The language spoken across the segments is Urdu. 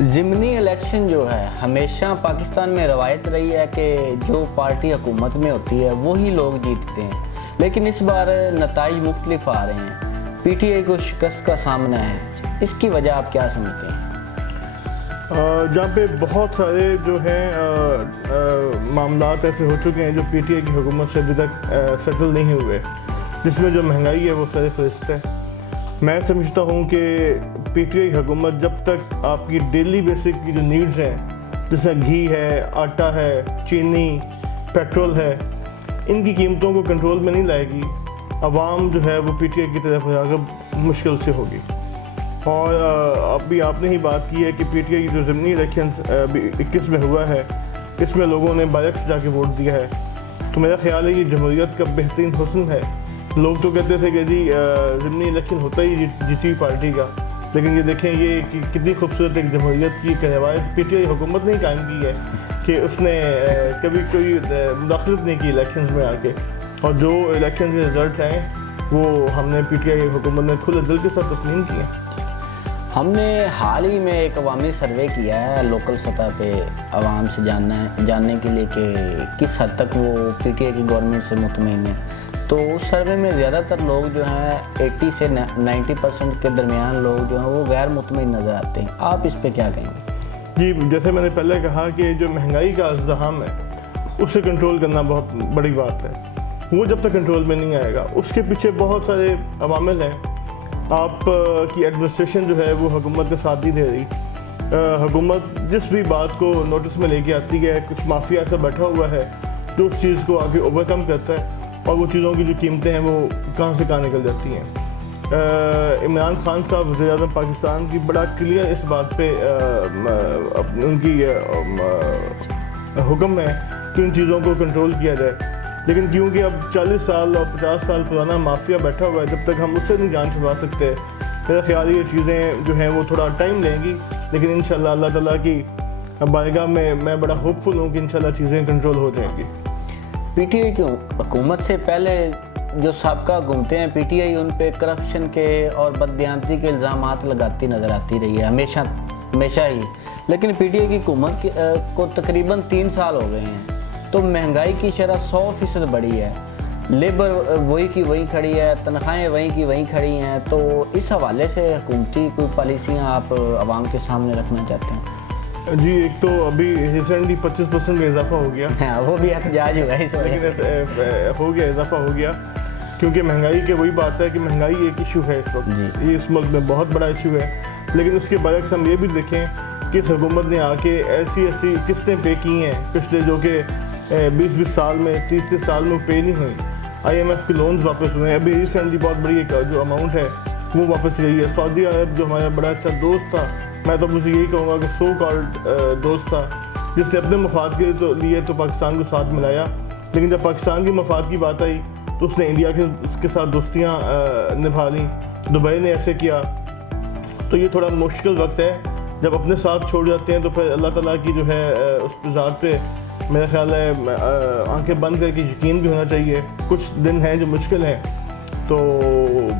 ضمنی الیکشن جو ہے ہمیشہ پاکستان میں روایت رہی ہے کہ جو پارٹی حکومت میں ہوتی ہے وہی لوگ جیتتے ہیں، لیکن اس بار نتائج مختلف آ رہے ہیں، پی ٹی آئی کو شکست کا سامنا ہے، اس کی وجہ آپ کیا سمجھتے ہیں؟ جہاں پہ بہت سارے جو ہیں معاملات ایسے ہو چکے ہیں جو پی ٹی آئی کی حکومت سے ابھی تک سیٹل نہیں ہوئے، جس میں جو مہنگائی ہے وہ سر فہرست ہے۔ میں سمجھتا ہوں کہ پی ٹی آئی حکومت جب تک آپ کی ڈیلی بیسک کی جو نیڈز ہیں، جیسے گھی ہے، آٹا ہے، چینی، پیٹرول ہے، ان کی قیمتوں کو کنٹرول میں نہیں لائے گی، عوام جو ہے وہ پی ٹی آئی کی طرف راغب مشکل سے ہوگی۔ اور ابھی آپ نے ہی بات کی ہے کہ پی ٹی آئی جو ضمنی الیکشنز 21 میں ہوا ہے، اس میں لوگوں نے برعکس جا کے ووٹ دیا ہے، تو میرا خیال ہے یہ جمہوریت کا بہترین حسن ہے۔ لوگ تو کہتے تھے کہ جی ضمنی الیکشن ہوتا ہی جیتی پارٹی کا، لیکن یہ دیکھیں یہ کتنی خوبصورت ایک جمہوریت کی ایک روایت پی ٹی آئی حکومت نے قائم کی ہے کہ اس نے کبھی کوئی مداخلت نہیں کی الیکشنز میں آ کے، اور جو الیکشنز کے رزلٹس آئے وہ ہم نے پی ٹی آئی حکومت نے کھلے دل کے ساتھ تسلیم کیے۔ ہم نے حال ہی میں ایک عوامی سروے کیا ہے لوکل سطح پہ عوام سے جاننے کے لیے کہ کس حد تک وہ پی ٹی آئی کی گورنمنٹ سے مطمئن ہے، تو اس سروے میں زیادہ تر لوگ جو ہیں 80 سے 90% کے درمیان لوگ جو ہیں وہ غیر مطمئن نظر آتے ہیں، آپ اس پہ کیا کہیں گے؟ جی، جیسے میں نے پہلے کہا کہ جو مہنگائی کا ازدحام ہے اسے کنٹرول کرنا بہت بڑی بات ہے، وہ جب تک کنٹرول میں نہیں آئے گا اس کے پیچھے بہت سارے عوامل ہیں۔ آپ کی ایڈمنسٹریشن جو ہے وہ حکومت کا ساتھ نہیں دے رہی، حکومت جس بھی بات کو نوٹس میں لے کے آتی ہے کچھ مافیا ایسا بیٹھا ہوا ہے جو اس چیز کو آگے اوور کم کرتا ہے، اور وہ چیزوں کی جو قیمتیں ہیں وہ کہاں سے کہاں نکل جاتی ہیں۔ عمران خان صاحب وزیر اعظم پاکستان کی بڑا کلیئر اس بات پہ ان کی حکم ہے کہ ان چیزوں کو کنٹرول کیا جائے، لیکن کیونکہ اب 40 سال اور 50 سال پرانا مافیا بیٹھا ہوا ہے، جب تک ہم اس سے نہیں جان چھڑوا سکتے، میرا خیال ہے یہ چیزیں جو ہیں وہ تھوڑا ٹائم لیں گی، لیکن انشاءاللہ اللہ تعالیٰ کی بارگاہ میں بڑا ہوپ فل ہوں کہ انشاءاللہ چیزیں کنٹرول ہو جائیں گی۔ پی ٹی آئی کی حکومت سے پہلے جو سابقہ حکومتیں ہیں پی ٹی آئی ان پہ کرپشن کے اور بددیانتی کے الزامات لگاتی نظر آتی رہی ہے ہمیشہ ہی، لیکن پی ٹی آئی کی حکومت کو تقریباً 3 سال ہو گئے ہیں، تو مہنگائی کی شرح 100% بڑھی ہے، لیبر وہی کی وہیں کھڑی ہے، تنخواہیں وہیں کی وہیں کھڑی ہیں، تو اس حوالے سے حکومتی کوئی پالیسیاں آپ عوام کے سامنے رکھنا چاہتے ہیں؟ جی، ایک تو ابھی ریسنٹلی 25% کا اضافہ ہو گیا، ہاں وہ بھی احتجاج ہوا ہے اس وجہ لیکن ہو گیا، اضافہ ہو گیا، کیونکہ مہنگائی کی وہی بات ہے کہ مہنگائی ایک ایشو ہے اس وقت، یہ اس ملک میں بہت بڑا ایشو ہے، لیکن اس کے برعکس ہم یہ بھی دیکھیں کہ اس حکومت نے آ کے ایسی قسطیں پے کی ہیں پچھلے جو کہ 20 سال میں 30 سال میں پے نہیں ہوئی، آئی ایم ایف کے لونز واپس ہوئے ہیں، ابھی ریسنٹلی بہت بڑی ایک جو اماؤنٹ ہے وہ واپس گئی ہے۔ سعودی عرب جو ہمارا بڑا اچھا دوست تھا، میں تو مجھے یہی کہوں گا کہ سو کالڈ دوست تھا، جس نے اپنے مفاد کے لیے تو پاکستان کو ساتھ ملایا، لیکن جب پاکستان کی مفاد کی بات آئی تو اس نے انڈیا کے ساتھ دوستیاں نبھا لیں، دبئی نے ایسے کیا، تو یہ تھوڑا مشکل وقت ہے، جب اپنے ساتھ چھوڑ جاتے ہیں تو پھر اللہ تعالیٰ کی جو ہے اس ذات پہ میرا خیال ہے آنکھیں بند کر کے یقین بھی ہونا چاہیے۔ کچھ دن ہیں جو مشکل ہیں، تو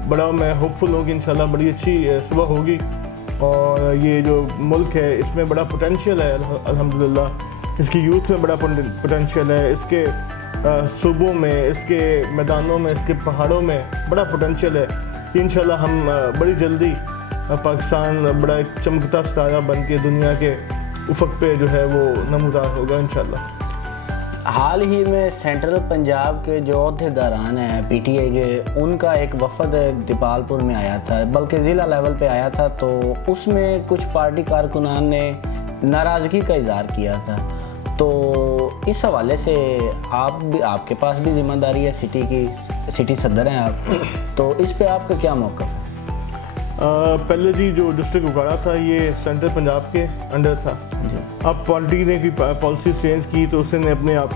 بڑا میں ہوپ فل ہوں کہ انشاءاللہ بڑی اچھی صبح ہوگی، اور یہ جو ملک ہے اس میں بڑا پوٹینشیل ہے الحمدللہ، اس کی یوتھ میں بڑا پوٹینشیل ہے، اس کے صوبوں میں، اس کے میدانوں میں، اس کے پہاڑوں میں بڑا پوٹینشیل ہے۔ انشاءاللہ ہم بڑی جلدی پاکستان بڑا ایک چمکتا ستارہ بن کے دنیا کے افق پہ جو ہے وہ نمودار ہوگا انشاءاللہ۔ حال ہی میں سینٹرل پنجاب کے جو عہدیداران ہیں پی ٹی آئی کے، ان کا ایک وفد دیپال پور میں آیا تھا، بلکہ ضلع لیول پہ آیا تھا، تو اس میں کچھ پارٹی کارکنان نے ناراضگی کا اظہار کیا تھا، تو اس حوالے سے آپ کے پاس بھی ذمہ داری ہے، سٹی کی سٹی صدر ہیں آپ، تو اس پہ آپ کا کیا موقف ہے؟ پہلے جی جو ڈسٹرکٹ اکاڑا تھا یہ سینٹرل پنجاب کے انڈر تھا، اب پارٹی نے کوئی پالیسی چینج کی تو اس نے اپنے آپ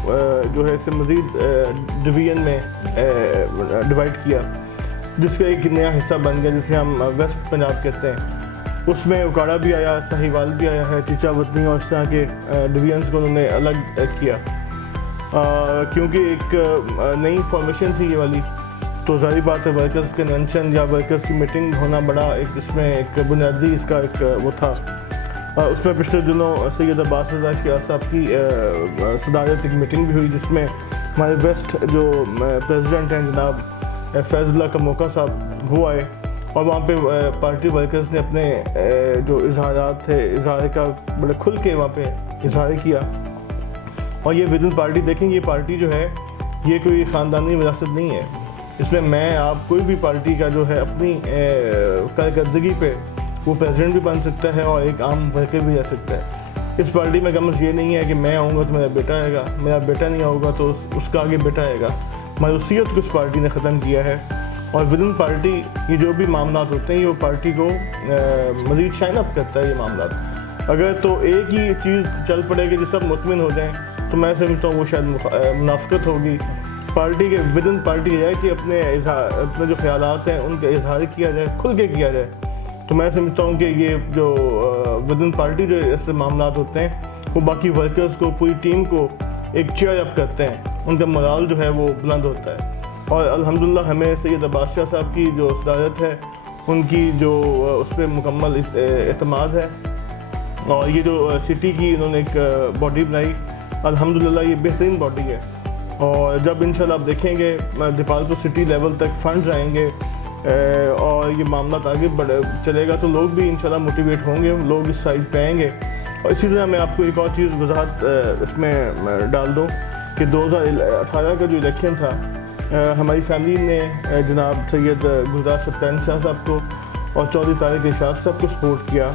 جو ہے اسے مزید ڈویژن میں ڈیوائڈ کیا، جس کا ایک نیا حصہ بن گیا جسے ہم ویسٹ پنجاب کہتے ہیں۔ اس میں اکاڑا بھی آیا، سہیوال بھی آیا ہے، چیچا وطنی اور اس طرح کے ڈویژنس کو انہوں نے الگ کیا، کیونکہ ایک نئی فارمیشن تھی یہ والی، تو ظاہری بات ہے ورکرز کنونشن یا ورکرز کی میٹنگ ہونا بڑا ایک اس میں ایک بنیادی اس کا ایک وہ تھا، اس میں پچھلے دنوں سید عباس رضا صاحب کی صدارت ایک میٹنگ بھی ہوئی جس میں ہمارے ویسٹ جو پریزیڈنٹ ہیں جناب فیض اللہ کموکا صاحب وہ آئے اور وہاں پہ پارٹی ورکرز نے اپنے جو اظہارات تھے اظہار کا بڑے کھل کے وہاں پہ اظہار کیا. اور یہ ود ان پارٹی دیکھیں یہ پارٹی جو ہے یہ کوئی خاندانی وراثت نہیں ہے. اس میں آپ کوئی بھی پارٹی کا جو ہے اپنی کارکردگی پہ وہ پریزیڈنٹ بھی بن سکتا ہے اور ایک عام ورکر بھی رہ سکتا ہے. اس پارٹی میں کم یہ نہیں ہے کہ میں آؤں گا تو میرا بیٹا آئے گا, میرا بیٹا نہیں آؤں گا تو اس کا آگے بیٹا آئے گا. مایوسیت کو اس پارٹی نے ختم کیا ہے اور ود ان پارٹی یہ جو بھی معاملات ہوتے ہیں یہ پارٹی کو مزید شائن اپ کرتا ہے. یہ معاملات اگر تو ایک ہی چیز چل پڑے گی جس سب مطمئن ہو جائیں تو میں سمجھتا ہوں وہ شاید منافقت ہوگی. پارٹی کے ود ان پارٹی ہے کہ اپنے جو خیالات ہیں ان کا اظہار کیا جائے, کھل کے کیا جائے. تو میں سمجھتا ہوں کہ یہ جو ود ان پارٹی جو ایسے معاملات ہوتے ہیں وہ باقی ورکرز کو پوری ٹیم کو ایک چیئر اپ کرتے ہیں, ان کا morale جو ہے وہ بلند ہوتا ہے. اور الحمدللہ ہمیں سید عباس شاہ صاحب کی جو صدارت ہے ان کی جو اس پہ مکمل اعتماد ہے. اور یہ جو سٹی کی انہوں نے ایک باڈی بنائی الحمدللہ یہ بہترین باڈی ہے. اور جب انشاءاللہ آپ دیکھیں گے دیپالپور سٹی لیول تک فنڈز آئیں گے اور یہ معاملات آگے چلے گا تو لوگ بھی انشاءاللہ موٹیویٹ ہوں گے, لوگ اس سائڈ پہ آئیں گے. اور اسی طرح میں آپ کو ایک اور چیز وضاحت اس میں ڈال دوں کہ 2018 کا جو الیکشن تھا ہماری فیملی نے جناب سید گلزار سبطین شاہ صاحب کو اور چودھری طارق ارشاد صاحب کو سپورٹ کیا.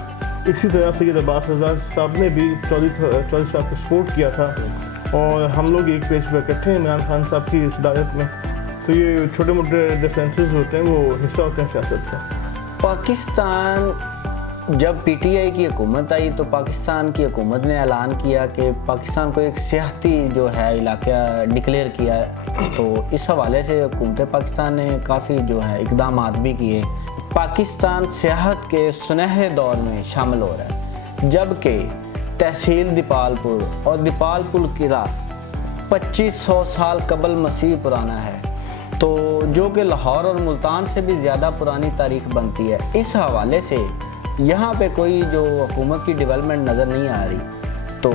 اسی طرح سید عباس رضا صاحب نے بھی چودھری صاحب کو سپورٹ کیا تھا اور ہم لوگ ایک پیج پہ اکٹھے ہیں عمران خان صاحب کی صدارت میں. تو یہ چھوٹے موٹے ڈفرینسز ہوتے ہیں وہ حصہ ہوتے ہیں سیاست کا. پاکستان جب پی ٹی آئی کی حکومت آئی تو پاکستان کی حکومت نے اعلان کیا کہ پاکستان کو ایک سیاحتی جو ہے علاقہ ڈکلیئر کیا. تو اس حوالے سے حکومت پاکستان نے کافی جو ہے اقدامات بھی کیے. پاکستان سیاحت کے سنہرے دور میں شامل ہو رہا ہے جبکہ تحصیل دیپالپور اور دیپالپور قلعہ 2500 سال قبل مسیح پرانا ہے تو جو کہ لاہور اور ملتان سے بھی زیادہ پرانی تاریخ بنتی ہے. اس حوالے سے یہاں پہ کوئی جو حکومت کی ڈیولپمنٹ نظر نہیں آ رہی. تو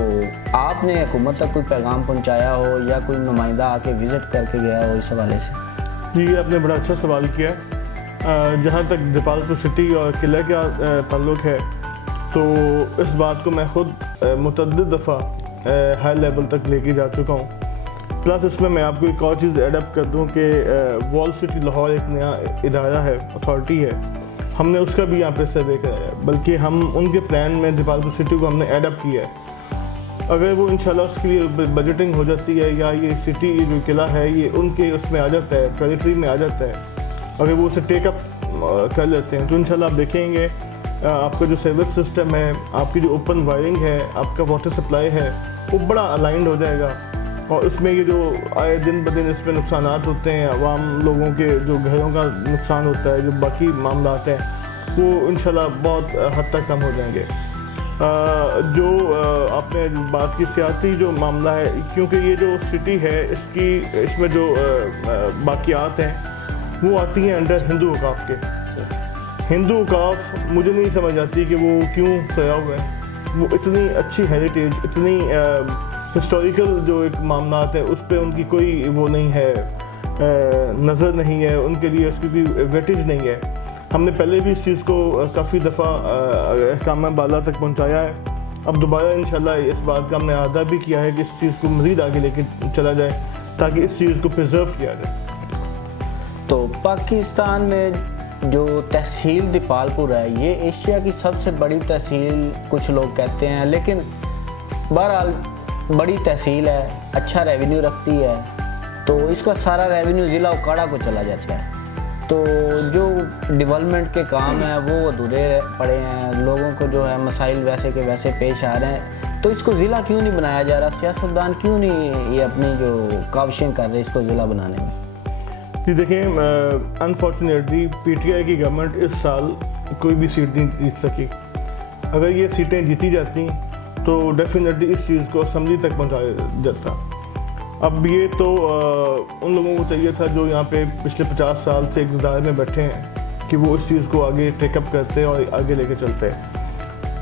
آپ نے حکومت تک کوئی پیغام پہنچایا ہو یا کوئی نمائندہ آ کے وزٹ کر کے گیا ہو اس حوالے سے؟ جی آپ نے بڑا اچھا سوال کیا. جہاں تک دیپالپور سٹی اور قلعہ کا تعلق ہے تو اس بات کو میں خود متعدد دفعہ ہائی لیول تک لے کے جا چکا ہوں. پلس اس میں آپ کو ایک اور چیز ایڈ اپ کر دوں کہ وال سٹی لاہور ایک نیا ادارہ ہے, اتھارٹی ہے, ہم نے اس کا بھی یہاں پہ سروے کرایا ہے. بلکہ ہم ان کے پلان میں دیپالپور سٹی کو ہم نے ایڈ اپ کیا ہے. اگر وہ انشاءاللہ اس کے لیے بجٹنگ ہو جاتی ہے یا یہ سٹی جو قلعہ ہے یہ ان کے اس میں آ جاتا ہے, ٹریٹری میں آ جاتا ہے, اگر وہ اسے ٹیک اپ کر لیتے ہیں تو انشاءاللہ آپ دیکھیں گے آپ کا جو سیویج سسٹم ہے, آپ کی جو اوپن وائرنگ ہے, آپ کا واٹر سپلائی ہے وہ بڑا الائنڈ ہو جائے گا. اور اس میں یہ جو آئے دن بدن اس میں نقصانات ہوتے ہیں, عوام لوگوں کے جو گھروں کا نقصان ہوتا ہے, جو باقی معاملات ہیں وہ انشاءاللہ بہت حد تک کم ہو جائیں گے. جو آپ نے بات کی سیاحتی جو معاملہ ہے, کیونکہ یہ جو سٹی ہے اس میں جو باقیات ہیں وہ آتی ہیں انڈر ہندو اوقاف کے. ہندو اوقاف مجھے نہیں سمجھ آتی کہ وہ کیوں سویا ہوا ہے. وہ اتنی اچھی ہیریٹیج, اتنی ہسٹوریکل جو ایک معاملات ہے اس پہ ان کی کوئی وہ نہیں ہے, نظر نہیں ہے, ان کے لیے اس کی کوئی ویٹیج نہیں ہے. ہم نے پہلے بھی اس چیز کو کافی دفعہ احکام بالا تک پہنچایا ہے. اب دوبارہ انشاءاللہ اس بات کا ہم نے اعادہ بھی کیا ہے کہ اس چیز کو مزید آگے لے کے چلا جائے تاکہ اس چیز کو پریزرو کیا جائے. تو پاکستان میں جو تحصیل دیپالپور ہے یہ ایشیا کی سب سے بڑی تحصیل کچھ لوگ کہتے ہیں, لیکن بہرحال بڑی تحصیل ہے, اچھا ریونیو رکھتی ہے. تو اس کا سارا ریونیو ضلع اوکاڑا کو چلا جاتا ہے. تو جو ڈیولپمنٹ کے کام ہیں وہ ادھورے پڑے ہیں, لوگوں کو جو ہے مسائل ویسے کے ویسے پیش آ رہے ہیں. تو اس کو ضلع کیوں نہیں بنایا جا رہا؟ سیاستدان کیوں نہیں یہ اپنی جو کاوشیں کر رہے اس کو ضلع بنانے میں؟ جی دیکھیں, انفارچونیٹلی پی ٹی آئی کی گورنمنٹ اس سال کوئی بھی سیٹ نہیں جیت سکی. اگر یہ سیٹیں جیتی جاتی تو ڈیفینیٹلی اس چیز کو اسمبلی تک پہنچایا جاتا. اب یہ تو ان لوگوں کو چاہیے تھا جو یہاں پہ پچھلے 50 سال سے اقتدار میں بیٹھے ہیں کہ وہ اس چیز کو آگے ٹیک اپ کرتے اور آگے لے کے چلتے.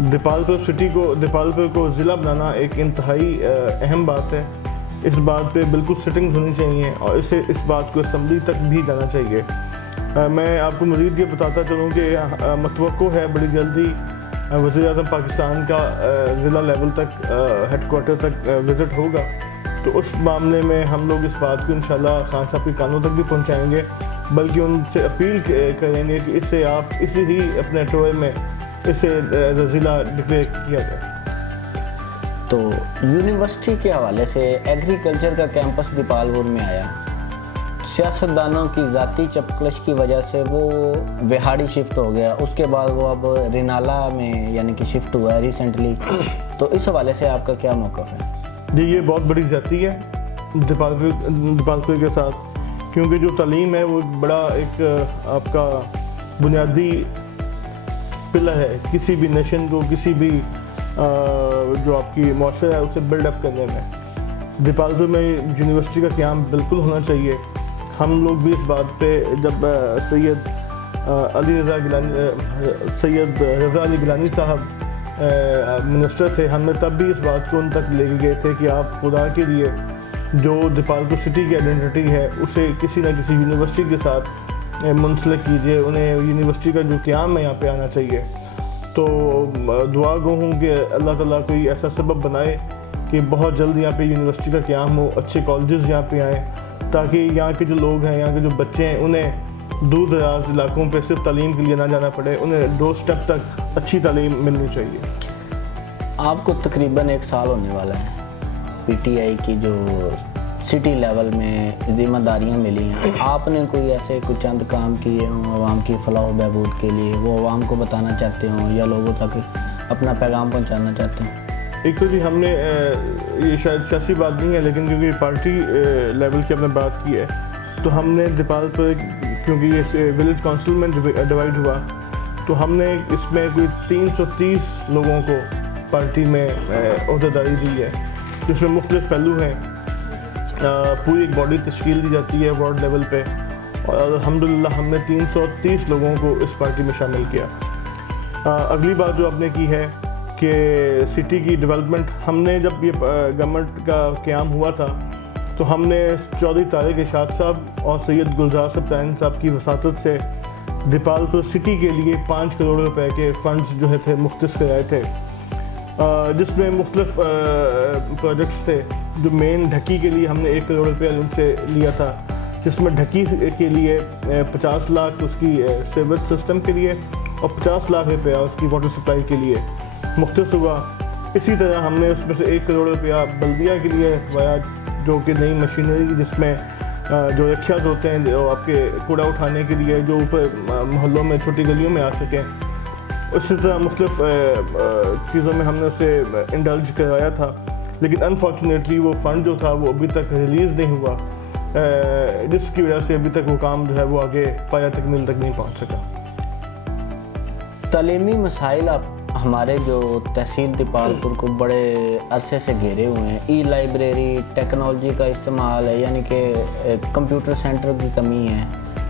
دیپالپور کو ضلع بنانا ایک انتہائی اہم بات ہے. اس بات پہ بالکل سٹنگز ہونی چاہیے اور اس بات کو اسمبلی تک بھی جانا چاہیے. میں آپ کو مزید یہ بتاتا چلوں کہ متوقع ہے بڑی جلدی وزیر اعظم پاکستان کا ضلع لیول تک ہیڈ کوارٹر تک وزٹ ہوگا. تو اس معاملے میں ہم لوگ اس بات کو انشاءاللہ خان صاحب کے کانوں تک بھی پہنچائیں گے, بلکہ ان سے اپیل کریں گے کہ اسے آپ اسی ہی اپنے ٹور میں اسے ضلع ڈکلیئر کیا جائے. تو یونیورسٹی کے حوالے سے ایگریکلچر کا کیمپس دیپالپور میں آیا, سیاستدانوں کی ذاتی چپکلش کی وجہ سے وہ وہاڑی شفٹ ہو گیا, اس کے بعد وہ اب رینالہ میں یعنی کہ شفٹ ہوا ہے ریسنٹلی. تو اس حوالے سے آپ کا کیا موقف ہے؟ جی یہ بہت بڑی زیادتی ہے دیپالپور کے ساتھ, کیونکہ جو تعلیم ہے وہ بڑا ایک آپ کا بنیادی پلر ہے کسی بھی نیشن کو, کسی بھی جو آپ کی معاشرہ ہے اسے بلڈ اپ کرنے میں. دیپالپور میں یونیورسٹی کا قیام بالکل ہونا چاہیے. ہم لوگ بھی اس بات پہ جب سید رضا علی گیلانی صاحب منسٹر تھے, ہم نے تب بھی اس بات کو ان تک لے کے گئے تھے کہ آپ خدا کے لیے جو دیپالپور سٹی کی آئیڈینٹی ہے اسے کسی نہ کسی یونیورسٹی کے ساتھ منسلک کیجیے. انہیں یونیورسٹی کا جو قیام ہے یہاں پہ آنا چاہیے. تو دعا گو ہوں کہ اللہ تعالیٰ کوئی ایسا سبب بنائے کہ بہت جلد یہاں پہ یونیورسٹی کا قیام ہو, اچھے کالجز یہاں پہ آئیں, تاکہ یہاں کے جو لوگ ہیں, یہاں کے جو بچے ہیں, انہیں دور دراز علاقوں پہ صرف تعلیم کے لیے نہ جانا پڑے, انہیں ڈور سٹیپ تک اچھی تعلیم ملنی چاہیے. آپ کو تقریباً 1 سال ہونے والا ہے پی ٹی آئی کی جو سٹی لیول میں ذمہ داریاں ملی ہیں. آپ نے کوئی ایسے کچھ چند کام کیے ہوں عوام کی فلاح و بہبود کے لیے, وہ عوام کو بتانا چاہتے ہوں یا لوگوں تک اپنا پیغام پہنچانا چاہتے ہیں؟ ایک تو جی ہم نے یہ شاید سیاسی بات نہیں ہے, لیکن کیونکہ پارٹی لیول کی ہم نے بات کی ہے, تو ہم نے دیپالپور کیونکہ یہ ولیج کونسل میں ڈیوائڈ ہوا, تو ہم نے اس میں کوئی 330 لوگوں کو پارٹی میں عہدیداری دی ہے, جس میں مختلف پہلو ہیں. پوری ایک باڈی تشکیل دی جاتی ہے وارڈ لیول پہ, اور الحمدللہ ہم نے 330 لوگوں کو اس پارٹی میں شامل کیا. اگلی بات جو آپ نے کی ہے کہ سٹی کی ڈیولپمنٹ, ہم نے جب یہ گورنمنٹ کا قیام ہوا تھا تو ہم نے چودھری طارق ارشاد صاحب اور سید گلزار سبطین صاحب کی وساطت سے دیپالپور سٹی کے لیے 5 کروڑ روپے کے فنڈز جو ہے مختص کرائے تھے, جس میں مختلف پروجیکٹس تھے. جو مین ڈھکی کے لیے ہم نے 1 کروڑ روپیہ ان سے لیا تھا, جس میں ڈھکی کے لیے 50 لاکھ اس کی سیوریج سسٹم کے لیے اور 50 لاکھ روپیہ اس کی واٹر سپلائی کے لیے مختص ہوا. اسی طرح ہم نے اس میں سے 1 کروڑ روپیہ بلدیہ کے لیے رکھوایا, جو کہ نئی مشینری جس میں جو رکشاز ہوتے ہیں جو آپ کے کوڑا اٹھانے کے لیے, جو اوپر محلوں میں چھوٹی گلیوں میں آ سکیں. اسی طرح مختلف چیزوں میں ہم نے اسے انڈلج کروایا تھا, لیکن انفارچونیٹلی وہ فنڈ جو تھا وہ ابھی تک ریلیز نہیں ہوا, جس کی وجہ سے ابھی تک وہ کام جو ہے وہ آگے پایا تکمیل تک نہیں پہنچ سکا. تعلیمی مسائل ہمارے جو تحصیل دیپالپور کو بڑے عرصے سے گھیرے ہوئے ہیں. ای لائبریری, ٹیکنالوجی کا استعمال ہے, یعنی کہ کمپیوٹر سینٹر کی کمی ہے.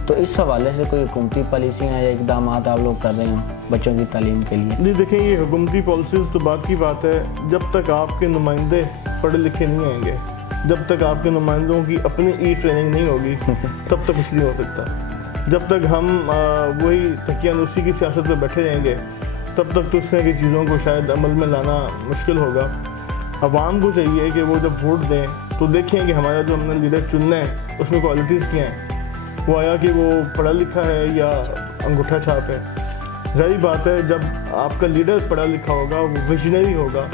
تو اس حوالے سے کوئی حکومتی پالیسیاں یا اقدامات آپ لوگ کر رہے ہوں بچوں کی تعلیم کے لیے؟ جی دیکھیں, یہ حکومتی پالیسیز تو بات کی بات ہے, جب تک آپ کے نمائندے پڑھے لکھے نہیں آئیں گے, جب تک آپ کے نمائندوں کی اپنی ای ٹریننگ نہیں ہوگی, تب تک کچھ نہیں ہو سکتا. جب تک ہم وہی تقیانوسی کی سیاست پہ بیٹھے رہیں گے, تب تک تو اس طرح کی چیزوں کو شاید عمل میں لانا مشکل ہوگا. عوام کو چاہیے کہ وہ جب ووٹ دیں تو دیکھیں کہ ہمارا جو ہم نے لیڈر چننا ہے اس میں کوالٹیز کیا ہیں. وہ آیا کہ وہ پڑھا لکھا ہے یا انگوٹھا چھاپ ہے. ظاہری بات ہے جب آپ کا لیڈر پڑھا لکھا ہوگا, وہ ویژنری ہوگا,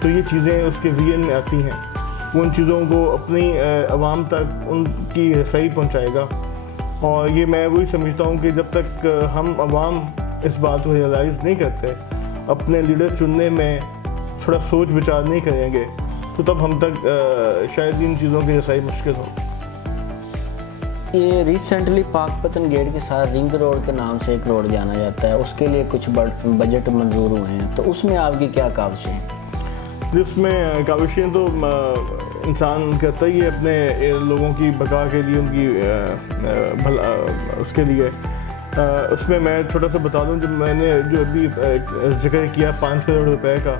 تو یہ چیزیں اس کے ویژن میں آتی ہیں. وہ ان چیزوں کو اپنی عوام تک ان کی رسائی پہنچائے گا. اور یہ میں وہی سمجھتا ہوں کہ جب تک ہم عوام اس بات کو ریئلائز نہیں کرتے, اپنے لیڈر چننے میں تھوڑا سوچ بچار نہیں کریں گے, تو تب ہم تک شاید ان چیزوں کی رسائی مشکل ہو. یہ ریسنٹلی پاک پتن گیٹ کے ساتھ رنگ روڈ کے نام سے ایک روڈ جانا جاتا ہے, اس کے لیے کچھ بجٹ منظور ہوئے ہیں, تو اس میں آپ کی کیا کاوشیں ہیں؟ جس میں کاوشیں تو انسان کرتا ہی ہے اپنے لوگوں کی بقا کے لیے, ان کی اس کے لیے. اس میں میں تھوڑا سا بتا دوں، جب میں نے جو ابھی ذکر کیا 5 کروڑ روپے کا،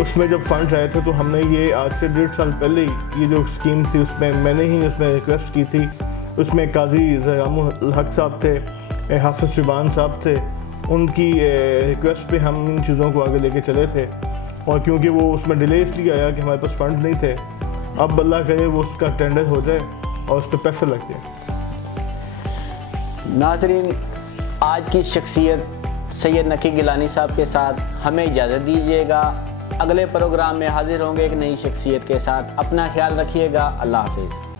اس میں جب فنڈز آئے تھے تو ہم نے یہ آج سے 1.5 سال پہلے ہی یہ جو اسکیم تھی اس میں نے ہی اس میں ریکویسٹ کی تھی. اس میں قاضی زیرام الحق صاحب تھے، حافظ شبان صاحب تھے، ان کی ریکویسٹ پہ ہم ان چیزوں کو آگے لے کے چلے تھے. اور کیونکہ وہ اس میں ڈیلے اس لیے آیا کہ ہمارے پاس فنڈ نہیں تھے، اب اللہ کرے وہ اس کا ٹینڈر ہو جائے اور اس پہ پیسے لگ جائے. ناظرین، آج کی شخصیت سید نقی گیلانی صاحب کے ساتھ ہمیں اجازت دیجیے گا. اگلے پروگرام میں حاضر ہوں گے ایک نئی شخصیت کے ساتھ. اپنا خیال رکھیے گا. اللہ حافظ.